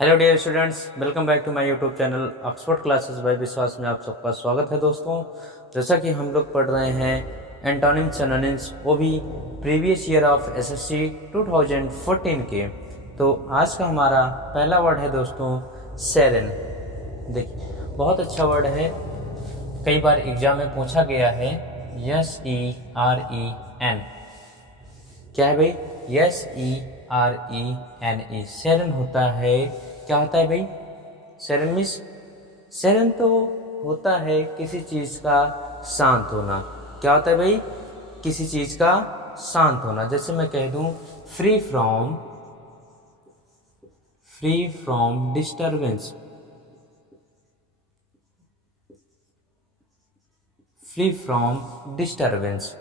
Hello dear students, welcome back to my YouTube channel Oxford classes by Vishwas में आप सबका स्वागत है। दोस्तों, जैसा कि हम लोग पढ़ रहे हैं एंटोनिम्स सिनोनिम्स, वो भी प्रीवियस ईयर ऑफ एसएससी 2014 के। तो आज का हमारा पहला वर्ड है दोस्तों सेरेन। देखिए, बहुत अच्छा वर्ड है, कई बार एग्जाम में पूछा गया है। SEREN क्या है भाई? SERENE सेरेन होता है। क्या होता है भाई सेरेन मीन्स? सेरेन तो होता है किसी चीज़ का शांत होना। क्या होता है भाई? किसी चीज़ का शांत होना। जैसे मैं कह दूं free from disturbance. Free from disturbance,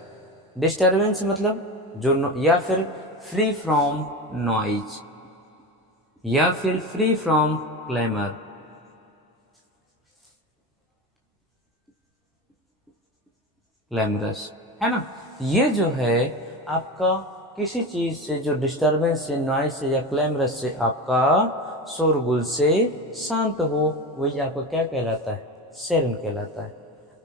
disturbance मतलब जो या फिर फ्री फ्रॉम नॉइज, या फिर फ्री फ्रॉम क्लेमर। क्लैमरस है ना। ये जो है आपका किसी चीज से जो डिस्टरबेंस से, नॉइज से या क्लैमरस से, आपका शोरगुल से शांत हो, वही आपका क्या कहलाता है? सेरेन कहलाता है।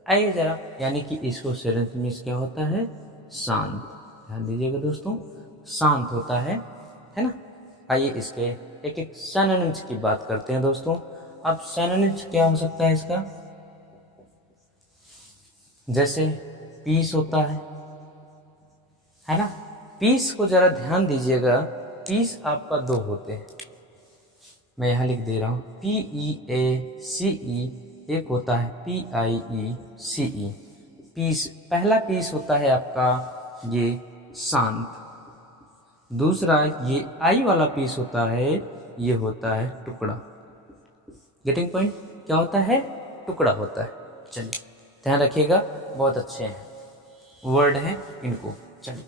आइए जरा, यानी कि इसको सेरेन मीन्स क्या होता है? शांत। ध्यान दीजिएगा दोस्तों, शांत होता है ना। आइए इसके एक एक सिनोनिम्स की बात करते हैं दोस्तों। अब सिनोनिम्स क्या हो सकता है इसका? जैसे पीस होता है ना। पीस को जरा ध्यान दीजिएगा, पीस आपका दो होते हैं। मैं यहाँ लिख दे रहा हूँ PEACE, एक होता है PIECE। पीस, पहला पीस होता है आपका ये शांत। दूसरा ये आई वाला पीस होता है, ये होता है टुकड़ा। Getting point? क्या होता है? टुकड़ा होता है। चलिए ध्यान रखिएगा, बहुत अच्छे हैं वर्ड हैं इनको। चलिए,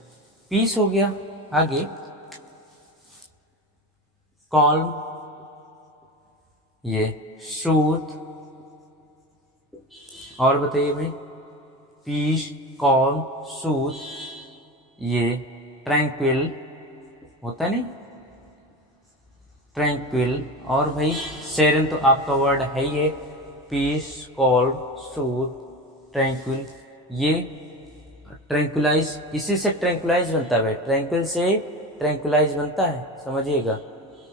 पीस हो गया। आगे कॉल्म, ये सूथ। और बताइए भाई, पीस, कॉल्म, सूथ, ये ट्रैंक्विल होता है नहीं, ट्रैंक्विल। और भाई सेरेन तो आपका वर्ड है ही है, पीस, कॉल्म, सूथ, ट्रैंक्विल। ये ट्रैंक्विलाइज, इसी से ट्रैंक्विलाइज बनता है भाई, ट्रैंक्विल से ट्रैंक्विलाइज बनता है, समझिएगा,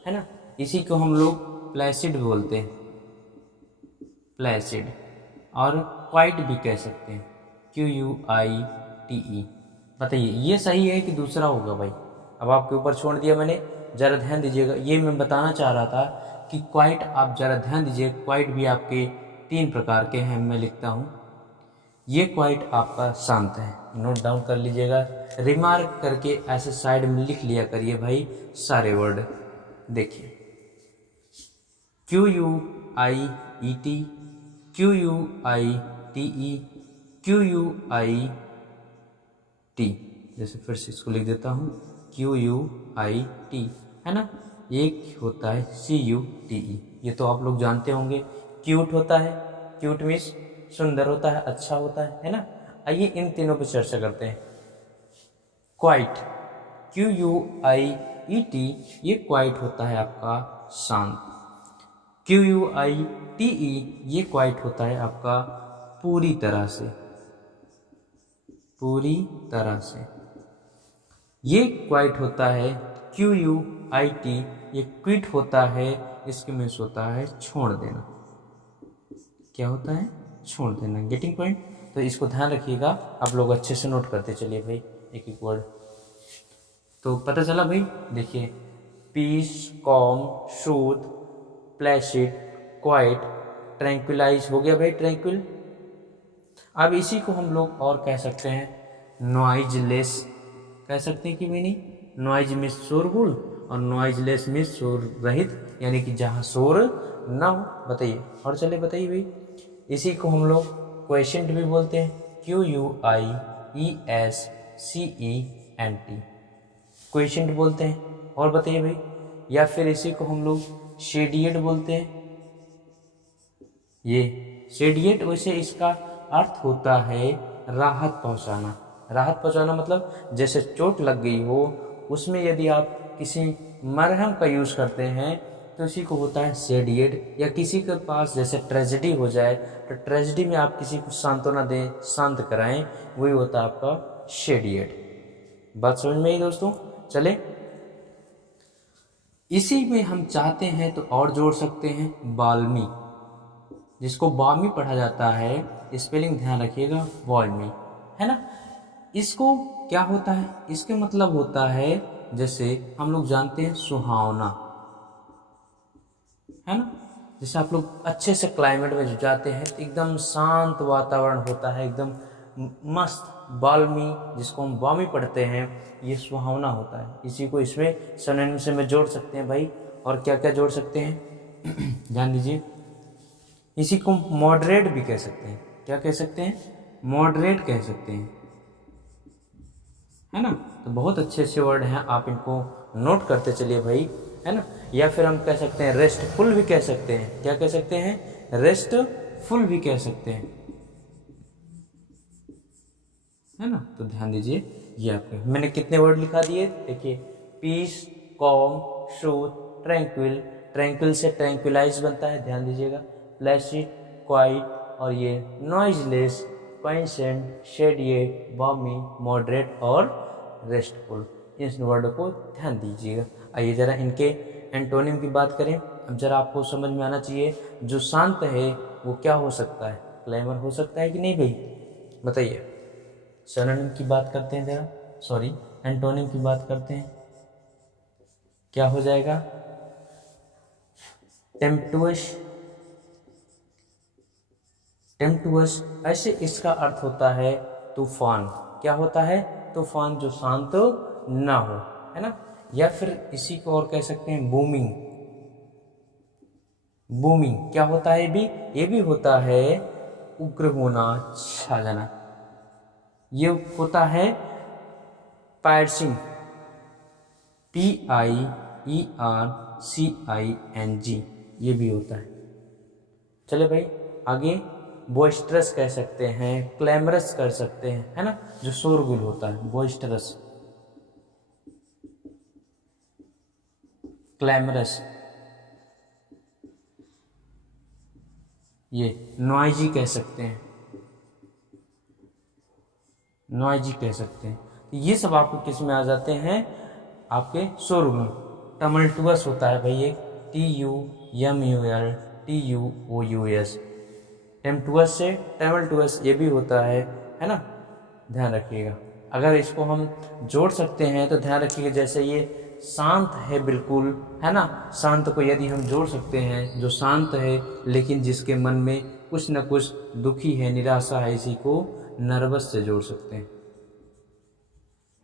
है ना। इसी को हम लोग प्लेसिड बोलते हैं, प्लेसिड। और क्वाइट भी कह सकते हैं, QUITE। बताइए ये सही है कि दूसरा होगा भाई? अब आपके ऊपर छोड़ दिया मैंने, ज़रा ध्यान दीजिएगा। ये मैं बताना चाह रहा था कि क्वाइट, आप ज़रा ध्यान दीजिए, क्वाइट भी आपके 3 प्रकार के हैं, मैं लिखता हूँ। ये क्वाइट आपका शांत है, नोट डाउन कर लीजिएगा, रिमार्क करके ऐसे साइड में लिख लिया करिए भाई सारे वर्ड। देखिए QUIET, QUITE, QUIT। जैसे फिर से इसको लिख देता हूँ QUIT, है ना। एक होता है CUTE, ये तो आप लोग जानते होंगे। क्यूट होता है, क्यूट मीन्स सुंदर होता है, अच्छा होता है ना। आइए इन तीनों पर चर्चा करते हैं। क्वाइट, QUIET, ये क्वाइट होता है आपका शांत। QUITE, ये क्वाइट होता है आपका पूरी तरह से, पूरी तरह से। ये क्वाइट होता है QUIT, ये क्विट होता है, इसके मीन्स होता है छोड़ देना। क्या होता है? छोड़ देना। Getting point? तो इसको ध्यान रखिएगा, आप लोग अच्छे से नोट करते चलिए भाई एक एक वर्ड। तो पता चला भाई। देखिए, peace, calm, soothe, placid, quiet, tranquillise हो गया भाई, ट्रैंक्विल। अब इसी को हम लोग और कह सकते हैं नॉइजलेस। कह सकते हैं कि मैंने नॉइज में शोरगुल, और नॉइजलेस में शोर रहित, यानी कि जहाँ शोर ना हो। बताइए, और चले बताइए भाई। इसी को हम लोग क्वेश्चन भी बोलते हैं, QUIESCENT, क्वेश्चन बोलते हैं। और बताइए भाई, या फिर इसी को हम लोग शेडिएट बोलते हैं। ये शेडिएट, वैसे इसका अर्थ होता है राहत पहुंचाना। राहत पहुंचाना मतलब जैसे चोट लग गई हो, उसमें यदि आप किसी मरहम का यूज़ करते हैं तो इसी को होता है सेडिएट। या किसी के पास जैसे ट्रेजेडी हो जाए तो ट्रेजेडी में आप किसी को सांत्वना दें, शांत कराएं, वही होता है आपका शेडिएट। बात समझ में आई दोस्तों? चले इसी में हम चाहते हैं तो और जोड़ सकते हैं बाल्मी, जिसको बाल्मी पढ़ा जाता है, स्पेलिंग ध्यान रखिएगा, बाल्मी, है ना। इसको क्या होता है, इसके मतलब होता है जैसे हम लोग जानते हैं सुहावना, है ना। जैसे आप लोग अच्छे से क्लाइमेट में जाते हैं तो एकदम शांत वातावरण होता है, एकदम मस्त। बाल्मी, जिसको हम बामी पढ़ते हैं, ये सुहावना होता है। इसी को इसमें सिनोनिम से में जोड़ सकते हैं भाई। और क्या क्या जोड़ सकते हैं ध्यान दीजिए। इसी को मॉडरेट भी कह सकते हैं। क्या कह सकते हैं? मॉडरेट कह सकते हैं, है ना। तो बहुत अच्छे अच्छे वर्ड हैं, आप इनको नोट करते चलिए भाई, है ना। या फिर हम कह सकते हैं रेस्टफुल भी कह सकते हैं। क्या कह सकते हैं? रेस्टफुल भी कह सकते हैं, है ना। तो ध्यान दीजिए, ये आपके मैंने कितने वर्ड लिखा दिए, देखिए। Peace, calm, soothe, tranquil, tranquil से ट्रैंक्विलाइज बनता है, ध्यान दीजिएगा। प्लेसिड, क्वाइट, और ये नॉइजलेस, क्वाइसेंट, शेडिएट, बामी, मॉडरेट और रेस्टफुल। इस वर्ड को ध्यान दीजिएगा। आइए जरा इनके एंटोनिम की बात करें। अब जरा आपको समझ में आना चाहिए, जो शांत है वो क्या हो सकता है? क्लाइमर हो सकता है कि नहीं भाई, बताइए। सिनोनिम की बात करते हैं जरा, सॉरी एंटोनिम की बात करते हैं। क्या हो जाएगा? टेम्पटुअस, टेम्पटुअस, ऐसे इसका अर्थ होता है तूफान। क्या होता है? तूफान, जो शांत ना हो, है ना। या फिर इसी को और कह सकते हैं बूमिंग। बूमिंग क्या होता है? ये भी होता है उग्र होना, छा जाना। ये होता है पायर्सिंग, PIERCING, ये भी होता है। चले भाई आगे। बोइस्टरस कह सकते हैं, क्लैमरस कर सकते हैं, है ना, जो शोरगुल होता है, बोइस्टरस, क्लैमरस। ये नॉइजी कह सकते हैं, नॉइजी कह सकते हैं। तो ये सब आपको किस में आ जाते हैं? आपके शोरगुल। टमल्टुअस होता है भाई, एक TUMULTUOUS, टेम्पटुअस से टेमल्टुअस, ये भी होता है ना। ध्यान रखिएगा। अगर इसको हम जोड़ सकते हैं तो ध्यान रखिएगा, जैसे ये शांत है बिल्कुल, है ना। शांत को यदि हम जोड़ सकते हैं, जो शांत है लेकिन जिसके मन में कुछ न कुछ दुखी है, निराशा है, इसी को नर्वस से जोड़ सकते हैं,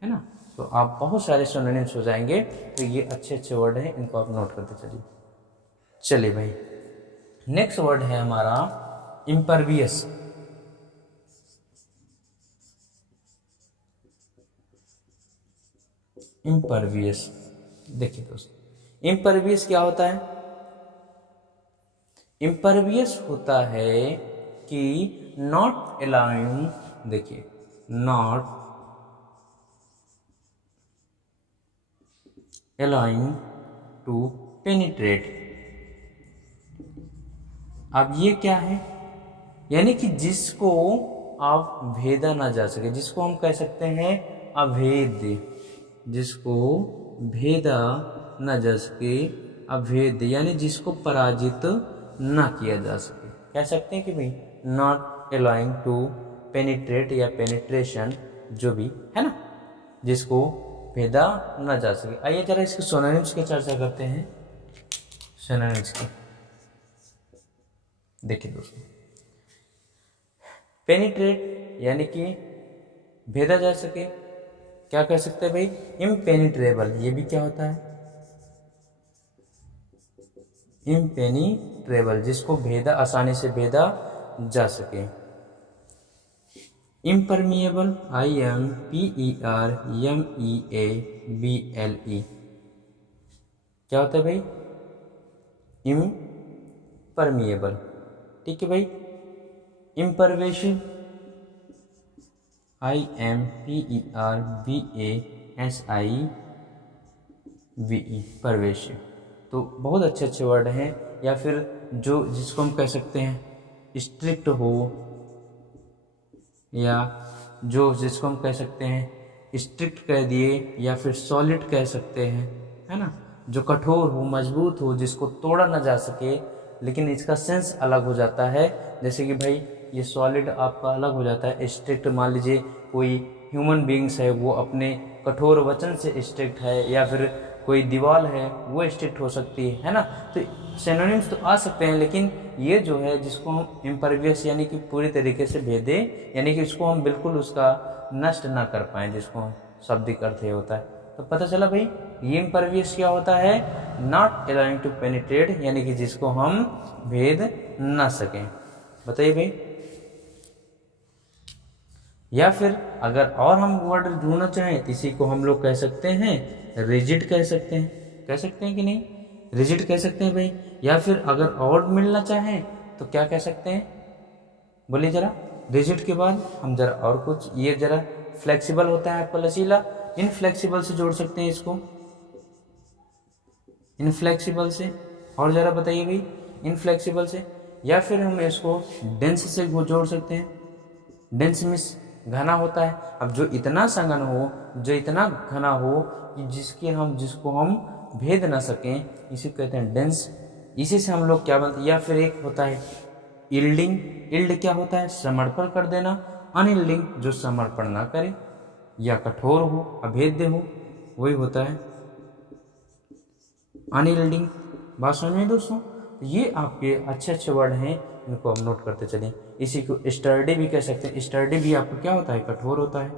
है ना। तो आप बहुत सारे सिनोनिम्स हो जाएंगे। तो ये अच्छे अच्छे वर्ड हैं, इनको आप नोट करते चलिए। चलिए भाई, नेक्स्ट वर्ड है हमारा इम्परवियस। इम्परवियस, देखिए दोस्तों, इम्परवियस क्या होता है? इम्परवियस होता है कि नॉट अलाउइंग, देखिए, नॉट अलाउइंग टू पेनिट्रेट। अब ये क्या है? यानी कि जिसको आप भेदा ना जा सके, जिसको हम कह सकते हैं अभेद्य, जिसको भेदा न जा सके, अभेद्य, यानी जिसको पराजित ना किया जा सके। कह सकते हैं कि भाई नॉट अलाउइंग टू पेनिट्रेट या पेनिट्रेशन, जो भी है ना, जिसको भेदा न जा सके। आइए जरा इसके सिनोनिम्स की चर्चा करते हैं। सिनोनिम्स की देखिए दोस्तों, पेनिट्रेट यानी कि भेदा जा सके, क्या कह सकते हैं भाई? इम्पेनिट्रेबल, ये भी क्या होता है? इम्पेनिट्रेबल, जिसको भेदा, आसानी से भेदा जा सके। इम्परमिएबल, IMPERMEABLE, क्या होता है भाई? इम्परमिएबल, ठीक है भाई। इम्परवेशिव, IMPERVASIVE, परवेशिव। तो तो बहुत अच्छे अच्छे वर्ड हैं। या फिर जो जिसको हम कह सकते हैं स्ट्रिक्ट हो, या जो जिसको हम कह सकते हैं स्ट्रिक्ट कह दिए, या फिर सॉलिड कह सकते हैं, है ना, जो कठोर हो, मजबूत हो, जिसको तोड़ा ना जा सके, लेकिन इसका सेंस अलग हो जाता है। जैसे कि भाई ये सॉलिड आपका अलग हो जाता है। स्ट्रिक्ट मान लीजिए कोई ह्यूमन बीइंग्स है, वो अपने कठोर वचन से स्ट्रिक्ट है, या फिर कोई दीवार है वो स्ट्रिक्ट हो सकती है ना। तो सिनोनिम्स तो आ सकते हैं, लेकिन ये जो है जिसको हम इम्परवियस यानी कि पूरी तरीके से भेदे, यानी कि इसको हम बिल्कुल उसका नष्ट ना कर पाएँ, जिसको हम शाब्दिक अर्थ ये होता है। तो पता चला भाई ये इम्परवियस क्या होता है, नॉट अलाउइंग टू पेनिट्रेट, यानी कि जिसको हम भेद ना सकें। बताइए भाई। या फिर अगर और हम वर्ड ढूंढना चाहें तो इसी को हम लोग कह सकते हैं रिजिड कह सकते हैं कि नहीं, रिजिड कह सकते हैं भाई। या फिर अगर और मिलना चाहें तो क्या कह सकते हैं, बोलिए जरा। रिजिड के बाद हम जरा और कुछ, ये जरा फ्लेक्सिबल होता है आपका लचीला, इनफ्लेक्सिबल से जोड़ सकते हैं इसको, इनफ्लेक्सिबल से। और जरा बताइए भाई, इनफ्लेक्सिबल से। या फिर हम इसको डेंस से जोड़ सकते हैं, डेंस मीन्स घना होता है। अब जो इतना संघन हो, जो इतना घना हो कि जिसको हम भेद ना सकें, इसे कहते हैं डेंस। इसी से हम लोग क्या बनते। या फिर एक होता है यील्डिंग, यील्ड क्या होता है, समर्पण कर देना। अनयील्डिंग जो समर्पण ना करे या कठोर हो, अभेद्य हो, वही होता है अनयील्डिंग। बात समझ में दोस्तों। ये आपके अच्छे अच्छे वर्ड हैं, इनको हम नोट करते चलें। इसी को स्टर्डी भी कह सकते हैं। स्टर्डी भी आपको क्या होता है, कठोर होता है।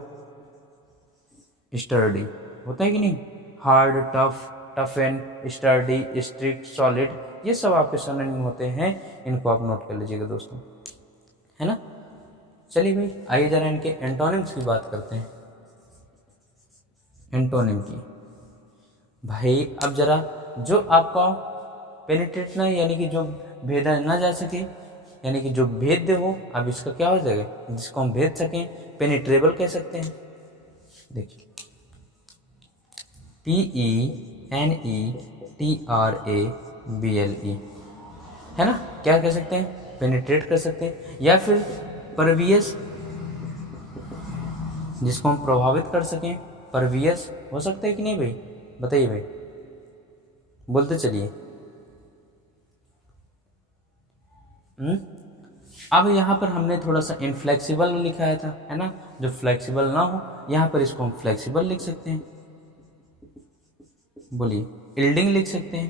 स्टर्डी होता है कि नहीं, hard, tough, tough and, sturdy, strict, solid, ये सब आपके सिनोनिम होते हैं। इनको आप नोट कर लीजिएगा दोस्तों, है ना। चलिए भाई आइए जरा इनके एंटोनिम्स की बात करते हैं। एंटोनिम की भाई, अब जरा जो आपका पेनिट्रेट ना, यानी कि जो भेदा ना जा सके, यानी कि जो भेद्य हो, अब इसका क्या हो जाएगा, जिसको हम भेद सकें, पेनिट्रेबल कह सकते हैं। देखिए PENETRABLE, है ना, क्या कह सकते हैं, पेनिट्रेट कर सकते हैं। या फिर परवियस, जिसको हम प्रभावित कर सकें, परवियस हो सकता है कि नहीं भाई, बताइए भाई, बोलते चलिए। अब यहाँ पर हमने थोड़ा सा इनफ्लेक्सिबल लिखाया था, है ना, जो फ्लेक्सिबल ना हो, यहाँ पर इसको हम फ्लेक्सिबल लिख सकते हैं। बोलिए, यील्डिंग लिख सकते हैं,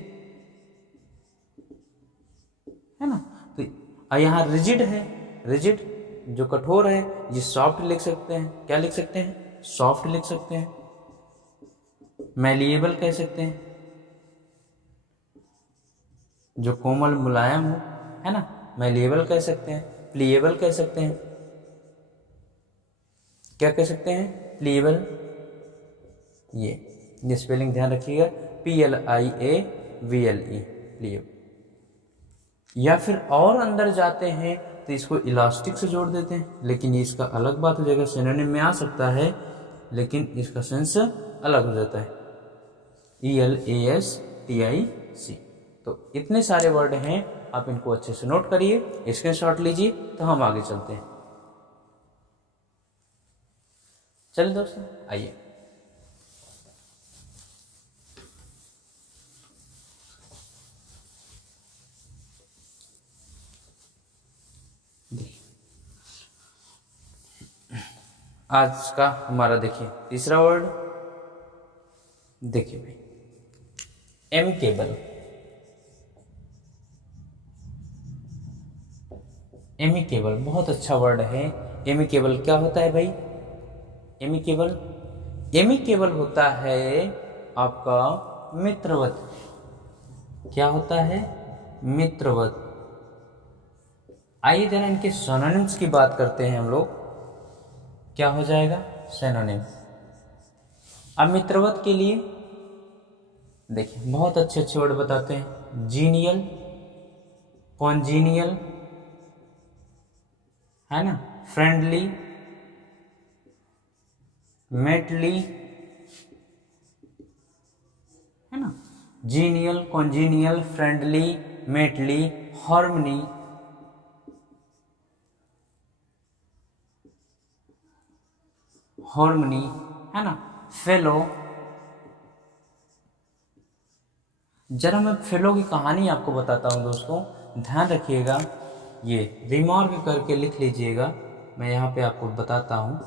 है ना। तो यहाँ रिजिड है, रिजिड जो कठोर है, ये सॉफ्ट लिख सकते हैं। क्या लिख सकते हैं, सॉफ्ट लिख सकते हैं। मैलिएबल कह सकते हैं, जो कोमल मुलायम हो, है ना, मैलिएबल कह सकते हैं। प्लीएबल कह सकते हैं, क्या कह सकते हैं, प्लीएबल। ये स्पेलिंग ध्यान रखिएगा, PLIAVLE, प्लीएबल। या फिर और अंदर जाते हैं तो इसको इलास्टिक से जोड़ देते हैं, लेकिन इसका अलग बात हो जाएगा, सिनोनिम में आ सकता है लेकिन इसका सेंस अलग हो जाता है, ELASTIC। तो इतने सारे वर्ड हैं, आप इनको अच्छे से नोट करिए, स्क्रीनशॉट लीजिए, तो हम आगे चलते हैं। चलिए दोस्तों आइए, आज का हमारा देखिए तीसरा वर्ड, देखिए भाई, एमिकेबल। एमिकेबल बहुत अच्छा वर्ड है। एमिकेबल क्या होता है भाई, एमिकेबल, एमिकेबल होता है आपका मित्रवत। क्या होता है, मित्रवत। आइए जरा इनके सिनोनिम्स की बात करते हैं हम लोग, क्या हो जाएगा सिनोनिम। अब मित्रवत के लिए देखिए बहुत अच्छे अच्छे वर्ड बताते हैं, जीनियल, कॉन्जीनियल, है ना, फ्रेंडली, मेटली, है ना, genial, congenial, friendly, matey, harmony, harmony, है ना, फेलो। जरा मैं फेलो की कहानी आपको बताता हूँ दोस्तों, ध्यान रखिएगा, ये रिमार्क करके लिख लीजिएगा, मैं यहाँ पे आपको बताता हूँ।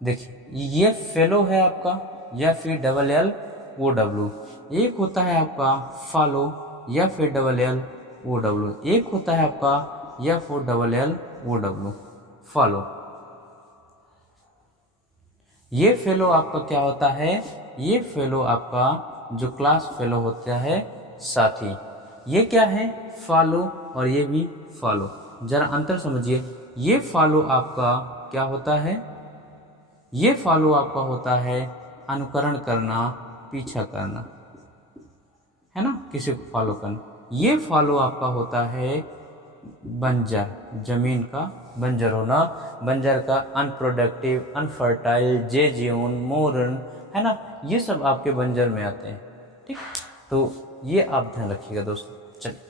देखिए ये फेलो है आपका, या फिर डबल एल ओ डब्ल्यू। एक होता है आपका फॉलो, या फिर डबल एल ओ डब्ल्यू। एक होता है आपका या फिर double L O W, follow. ये फेलो आपका क्या होता है, ये फेलो आपका जो क्लास फेलो होता है साथी। ये क्या है, फॉलो, और ये भी फॉलो। जरा अंतर समझिए, ये फॉलो आपका क्या होता है, ये फॉलो आपका होता है अनुकरण करना, पीछा करना, है ना, किसी को फॉलो करना। ये फॉलो आपका होता है बंजर, जमीन का बंजर होना, बंजर का अनप्रोडक्टिव, अनफर्टाइल, जेज्यून, मोरन, है ना, ये सब आपके बंजर में आते हैं। ठीक, तो ये आप ध्यान रखिएगा दोस्तों। चलिए,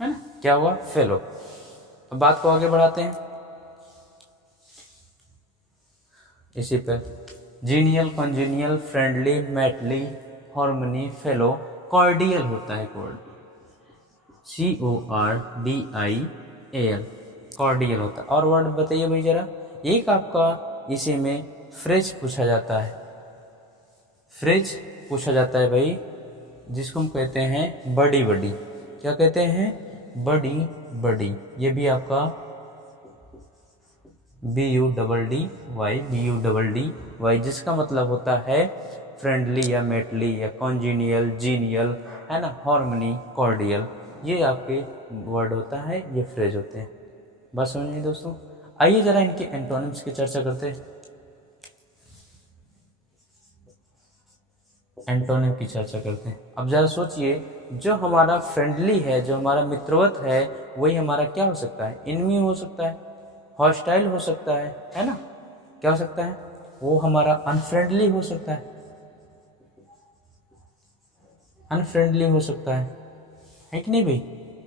है ना, क्या हुआ, फेलो। अब बात को आगे बढ़ाते हैं इसी पर। Genial, congenial, friendly, matey, harmony, fellow, cordial होता है, CORDIAL, कॉर्डियल होता है। और वर्ड बताइए भाई जरा। एक आपका इसी में फ्रेज पूछा जाता है, फ्रेज पूछा जाता है भाई, जिसको हम कहते हैं बड़ी बड़ी। क्या कहते हैं, बड़ी बड़ी। ये भी आपका BUDDY, जिसका मतलब होता है फ्रेंडली या मेटली या कॉन्जीनियल, जीनियल, है ना, हार्मनी, कॉर्डियल। ये आपके वर्ड होता है, ये फ्रेज होते हैं। बात समझिए दोस्तों। आइए जरा इनके एंटोनिम्स की चर्चा करते हैं। एंटोनिम की चर्चा करते हैं। अब जरा सोचिए, जो हमारा फ्रेंडली है, जो हमारा मित्रवत है, वही हमारा क्या हो सकता है, इनमी हो सकता है, हॉस्टाइल हो सकता है ना, क्या हो सकता है, वो हमारा अनफ्रेंडली हो सकता है, अनफ्रेंडली हो सकता है कि नहीं भाई,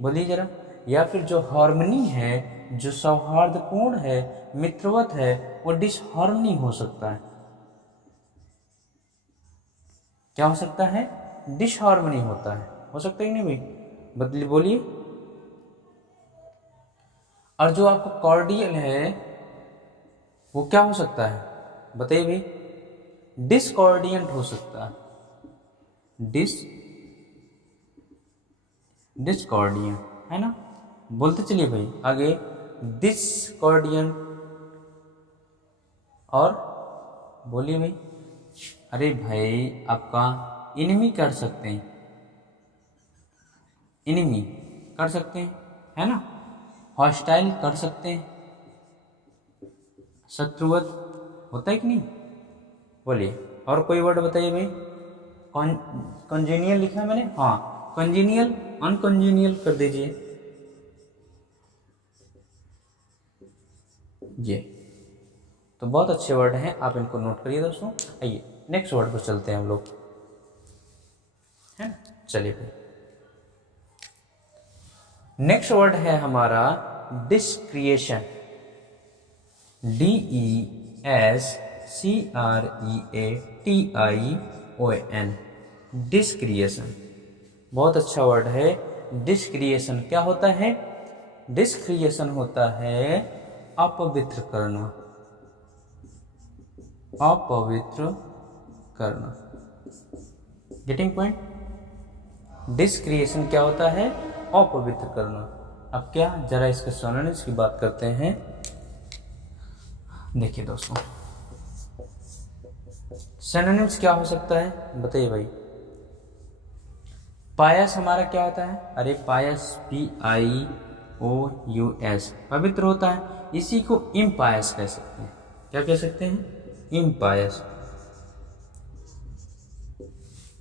बोलिए जरा। या फिर जो हार्मनी है, जो सौहार्दपूर्ण है, मित्रवत है, वो डिसहार्मनी हो सकता है। क्या हो सकता है, डिसहार्मनी होता है, हो सकता है कि नहीं भाई, बदली बोलिए। और जो आपका कॉर्डियल है वो क्या हो सकता है, बताइए भाई, डिसकॉर्डियंट हो सकता है, डिसकॉर्डियंट, है ना। बोलते चलिए भाई आगे, डिसकॉर्डियंट, और बोलिए भाई। अरे भाई आपका इनमी कर सकते हैं, इनमी कर सकते हैं, है ना, हॉस्टाइल कर सकते हैं, शत्रुवत होता है कि नहीं, बोलिए। और कोई वर्ड बताइए भाई। कॉन्जीनियल लिखा है मैंने, हाँ, कॉन्जीनियल, अनकॉन्जीनियल कर दीजिए ये। तो बहुत अच्छे वर्ड हैं, आप इनको नोट करिए दोस्तों। आइए नेक्स्ट वर्ड पर चलते हैं हम लोग, है ना, चलिए भाई। नेक्स्ट वर्ड है हमारा डिस्क्रिएशन, DESCREATION, डिस्क्रिएशन। बहुत अच्छा वर्ड है डिस्क्रिएशन। क्या होता है, डिस्क्रिएशन होता है अपवित्र करना, अपवित्र करना। Getting point. डिस्क्रिएशन क्या होता है, अपवित्र करना। अब क्या, जरा इसके सिनोनिम्स की बात करते हैं। देखिए दोस्तों, सिनोनिम्स क्या हो सकता है, बताइए भाई। पायस हमारा क्या होता है, अरे पायस, PIOUS, पवित्र होता है। इसी को इम्पायस कह सकते हैं। क्या कह सकते हैं, इम्पायस।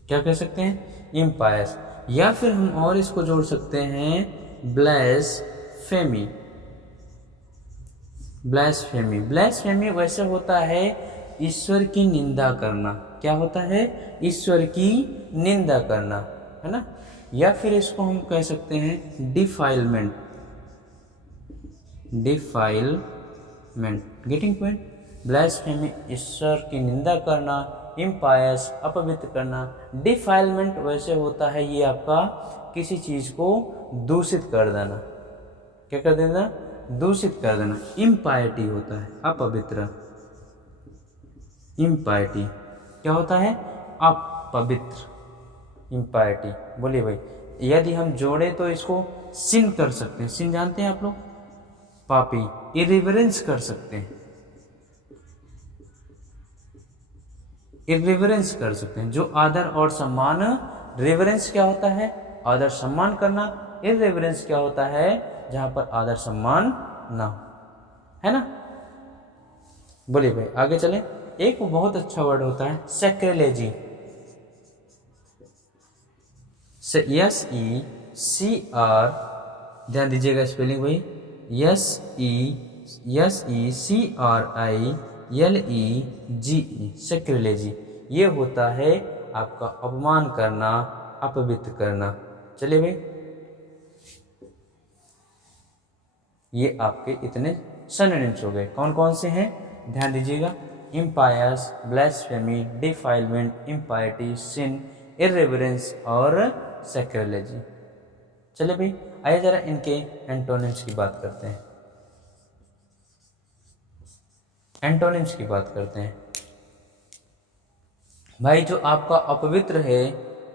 क्या कह सकते हैं, इम्पायस। या फिर हम और इसको जोड़ सकते हैं ब्लासफेमी। ब्लासफेमी, ब्लासफेमी वैसे होता है ईश्वर की निंदा करना। क्या होता है? ईश्वर की निंदा करना, है ना। या फिर इसको हम कह सकते हैं defilement. Defilement, getting point. Blasphemy, ईश्वर की निंदा करना। इम्पायस, अपवित्र करना। डिफाइलमेंट वैसे होता है ये आपका किसी चीज को दूषित कर देना। क्या कर देना? दूषित कर देना। इम्पायटी होता है अपवित्र। इम्पायटी क्या होता है? अपवित्र, इम्पायटी। बोलिए भाई, यदि हम जोड़े तो इसको सिन कर सकते हैं। सिन जानते हैं आप लोग? पापी। इरिवरेंस कर सकते हैं, इरिवरेंस कर सकते हैं। जो आदर और सम्मान, रिवरेंस क्या होता है? आदर सम्मान करना। इरिवरेंस क्या होता है? जहां पर आदर सम्मान ना हो, है ना। बोलिए भाई आगे चले। एक बहुत अच्छा वर्ड होता है सैक्रिलेजी। SECR, ध्यान दीजिएगा स्पेलिंग भाई। SECRILEGE, सैक्रिलेजी। ये होता है आपका अपमान करना, अपवित्र करना। चलिए भाई, ये आपके इतने सिनोनिम्स हो गए। कौन कौन से हैं? ध्यान दीजिएगा। इम्पायस, ब्लास्फेमी, डिफाइलमेंट, इम्पायटी, सिन, इर्रेवरेंस और सैक्रिलेजी। चलिए भाई, आइए जरा इनके एंटोनिम्स की बात करते हैं। एंटोनिम्स की बात करते हैं भाई। जो आपका अपवित्र है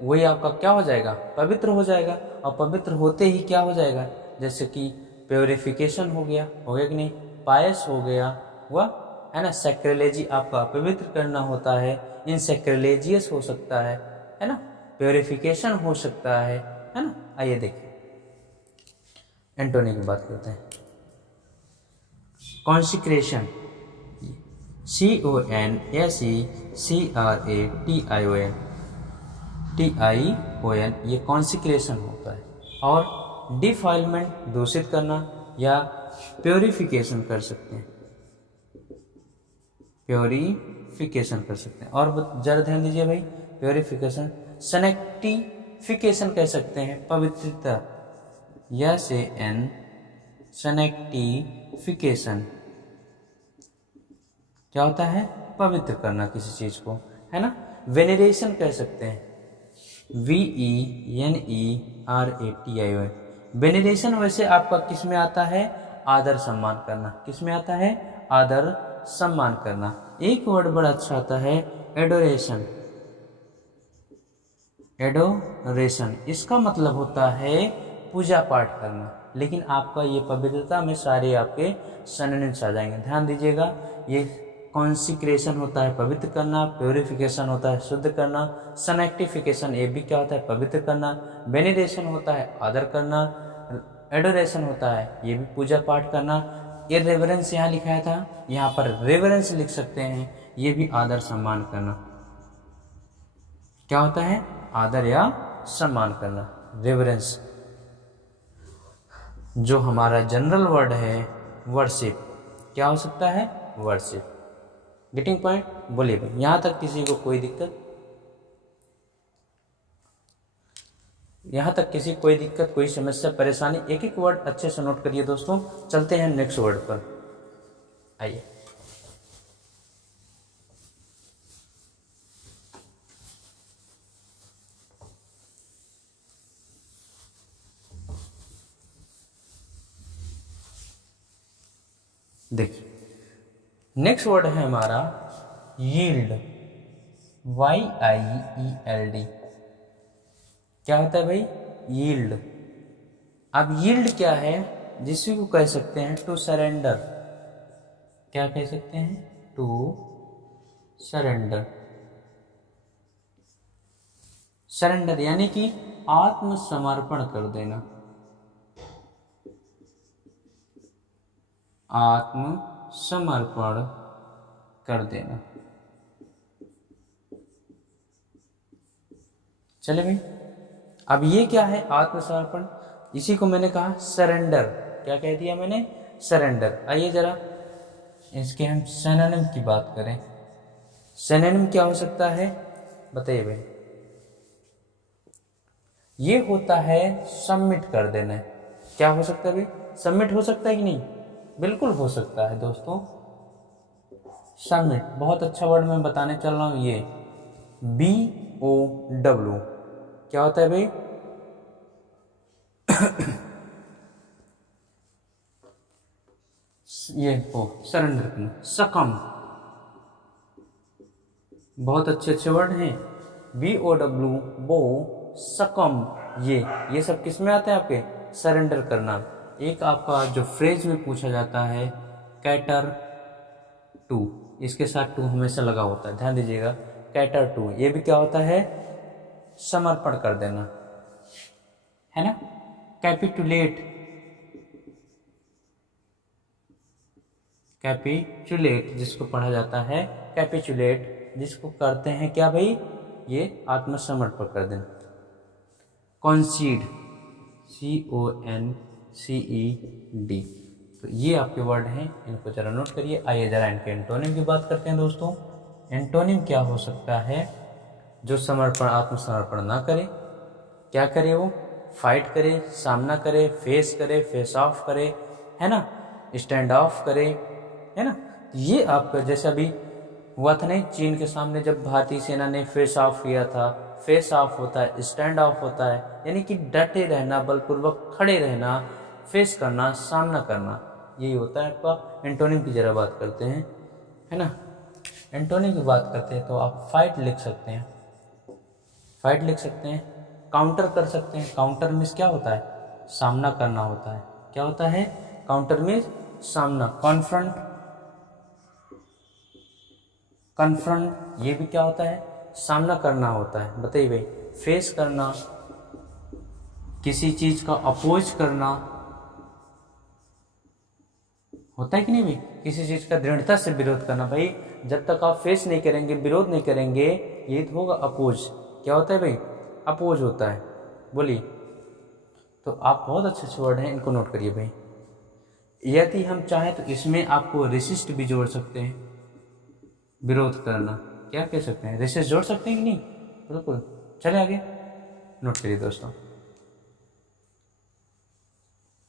वही आपका क्या हो जाएगा? पवित्र हो जाएगा। और पवित्र होते ही क्या हो जाएगा? जैसे कि प्योरिफिकेशन हो गया कि नहीं? पायस हो गया, हुआ, है ना। सैक्रिलेजी आपका अपवित्र करना होता है। इनसैक्रिलेजियस हो सकता है ना। प्योरिफिकेशन हो सकता है ना। आइए देखिए एंटोनी की बात करते हैं। कॉन्सिक्रेशन, CONSECRATION, ये कॉन्सिक्रेशन होता है। और डिफाइलमेंट, दूषित करना, या प्योरिफिकेशन कर सकते हैं, प्योरिफिकेशन कर सकते हैं। और जरा ध्यान दीजिए भाई, प्योरिफिकेशन। सैंक्टिफिकेशन कह सकते हैं, पवित्रता, या से एन, सैंक्टिफिकेशन क्या होता है? पवित्र करना किसी चीज को, है ना। वेनेरेशन कह सकते हैं, VENERATION। वेनेरेशन वैसे आपका किस में आता है? आदर सम्मान करना। किस में आता है? आदर सम्मान करना। एक वर्ड बड़ा अच्छा आता है एडोरेशन। एडोरेशन इसका मतलब होता है पूजा पाठ करना। लेकिन आपका ये पवित्रता में सारे आपके सिनोनिम्स आ जाएंगे। ध्यान दीजिएगा, ये कॉन्सिक्रेशन होता है पवित्र करना, प्योरिफिकेशन होता है शुद्ध करना, सैंक्टिफिकेशन ये भी क्या होता है? पवित्र करना, वेनेरेशन होता है आदर करना, एडोरेशन होता है ये भी पूजा पाठ करना। इररेवरेंस यहाँ लिखाया था, यहाँ पर रेवरेंस लिख सकते हैं, ये भी आदर सम्मान करना। क्या होता है? आदर या सम्मान करना, रेवरेंस। जो हमारा जनरल वर्ड है वर्शिप, क्या हो सकता है? वर्शिप। Getting point? बोलिए भाई, यहां तक किसी को कोई दिक्कत? यहां तक किसी कोई दिक्कत, कोई समस्या, परेशानी? एक एक वर्ड अच्छे से नोट करिए दोस्तों। चलते हैं नेक्स्ट वर्ड पर। आइए, देखिए नेक्स्ट वर्ड है हमारा यील्ड, YIELD। क्या होता है भाई? यील्ड। अब यील्ड क्या है? जिसी को कह सकते हैं टू सरेंडर। क्या कह सकते हैं? To surrender. सरेंडर यानी कि आत्मसमर्पण कर देना, आत्मसमर्पण कर देना। चले भाई, अब ये क्या है? आत्मसमर्पण। इसी को मैंने कहा सरेंडर। क्या कह दिया मैंने? सरेंडर। आइए जरा इसके हम सिनोनिम की बात करें। सिनोनिम क्या हो सकता है बताइए भाई। ये होता है सबमिट कर देना। क्या हो सकता है भाई, सबमिट हो सकता है कि नहीं, बिल्कुल हो सकता है दोस्तों। सबमिट बहुत अच्छा वर्ड मैं बताने चल रहा हूँ। ये BOW क्या होता है भाई, ये हो सरेंडर करना, सकम। बहुत अच्छे अच्छे वर्ड हैं। BOW बो, सकम, ये सब किस में आते हैं आपके, सरेंडर करना। एक आपका जो फ्रेज में पूछा जाता है कैटर टू, इसके साथ टू हमेशा लगा होता है, ध्यान दीजिएगा। कैटर टू ये भी क्या होता है, समर्पण कर देना, है ना। कैपिटुलेट, कैपिचुलेट जिसको पढ़ा जाता है, कैपिचुलेट जिसको करते हैं क्या भाई, ये आत्मसमर्पण कर देना। कॉन्सीड, CONCED, तो ये आपके वर्ड हैं, इनको जरा नोट करिए। आइए जरा इनके एंटोनिम की बात करते हैं दोस्तों। एंटोनिम क्या हो सकता है, जो समर्पण आत्मसमर्पण ना करे, क्या करे वो, फाइट करे, सामना करे, फेस करे, फेस ऑफ करे, है ना, स्टैंड ऑफ करे, है ना। ये आपका जैसे अभी हुआ था नहीं, चीन के सामने जब भारतीय सेना ने फेस ऑफ किया था। फेस ऑफ होता है, स्टैंड ऑफ होता है, यानी कि डटे रहना, बलपूर्वक खड़े रहना, फेस करना, सामना करना, यही होता है आपका। एंटोनिम की जरा बात करते हैं, है ना। एंटोनिम की बात करते हैं तो आप फाइट लिख सकते हैं, फाइट लिख सकते हैं। काउंटर कर सकते हैं, काउंटर मीन्स क्या होता है, सामना करना होता है। क्या होता है, काउंटर मीन्स सामना। कॉन्फ्रंट, कन्फ्रंट ये भी क्या होता है, सामना करना होता है। बताइए भाई, फेस करना, किसी चीज का अपोज करना होता है कि नहीं भाई, किसी चीज का दृढ़ता से विरोध करना। भाई जब तक आप फेस नहीं करेंगे, विरोध नहीं करेंगे, ये तो होगा अपोज। क्या होता है भाई, अपोज होता है। बोलिए, तो आप बहुत अच्छे अच्छे वर्ड हैं, इनको नोट करिए भाई। यदि हम चाहें तो इसमें आपको रेसिस्ट भी जोड़ सकते हैं, विरोध करना, क्या कह सकते हैं, रेसिस्ट जोड़ सकते हैं कि नहीं, बिल्कुल। चले आगे, नोट करिए दोस्तों।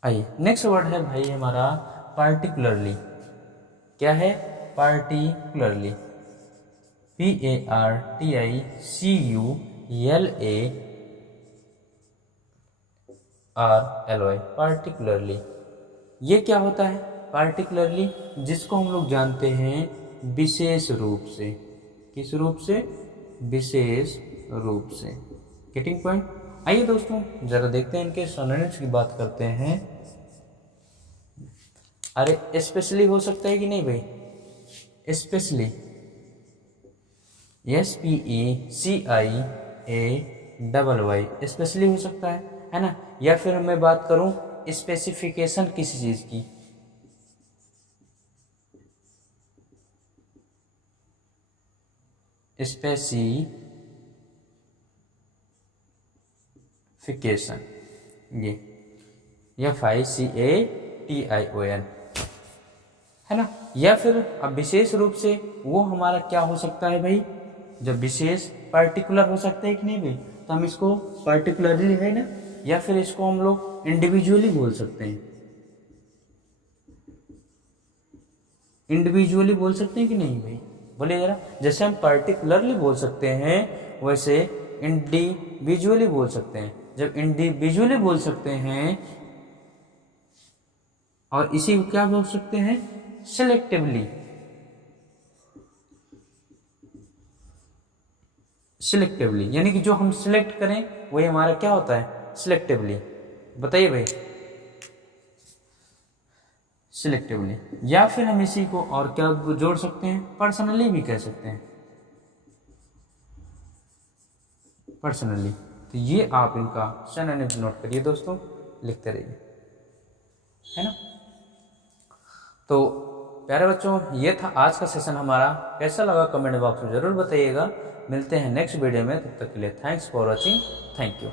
आइए नेक्स्ट वर्ड है भाई हमारा पार्टिकुलरली। क्या है, पार्टिकुलरली, PARTICULARLY, पार्टिकुलरली। ये क्या होता है, पार्टिकुलरली जिसको हम लोग जानते हैं विशेष रूप से। किस रूप से, विशेष रूप से। Getting point. आइए दोस्तों जरा देखते हैं इनके सिनोनिम्स की बात करते हैं। अरे स्पेशली हो सकता है कि नहीं भाई, स्पेशली, SPECIALY, स्पेशली हो सकता है ना। या फिर मैं बात करूं स्पेसिफिकेशन किसी चीज की, स्पेसिफिकेशन, ये FICATION, है ना। या फिर अब विशेष रूप से वो हमारा क्या हो सकता है भाई, जब विशेष पार्टिकुलर हो सकता है कि नहीं भाई, तो हम इसको पार्टिकुलरली है ना, या फिर इसको हम लोग इंडिविजुअली बोल सकते हैं, इंडिविजुअली बोल सकते हैं कि नहीं भाई, बोलिए जरा। जैसे हम पार्टिकुलरली बोल सकते हैं, वैसे इंडिविजुअली बोल सकते हैं। जब इंडिविजुअली बोल सकते हैं, और इसी को क्या बोल सकते हैं, सिलेक्टिवली, सिलेक्टिवली, यानी कि जो हम सिलेक्ट करें वही हमारा क्या होता है, सिलेक्टिवली। बताइए भाई, सिलेक्टिवली। या फिर हम इसी को और क्या जोड़ सकते हैं, पर्सनली भी कह सकते हैं, पर्सनली। तो ये आप इनका सिनोनिम्स नोट करिए दोस्तों, लिखते रहिए, है ना। तो प्यारे बच्चों, ये था आज का सेशन हमारा। कैसा लगा कमेंट बॉक्स में जरूर बताइएगा। मिलते हैं नेक्स्ट वीडियो में, तब तक के लिए thanks for watching, thank you.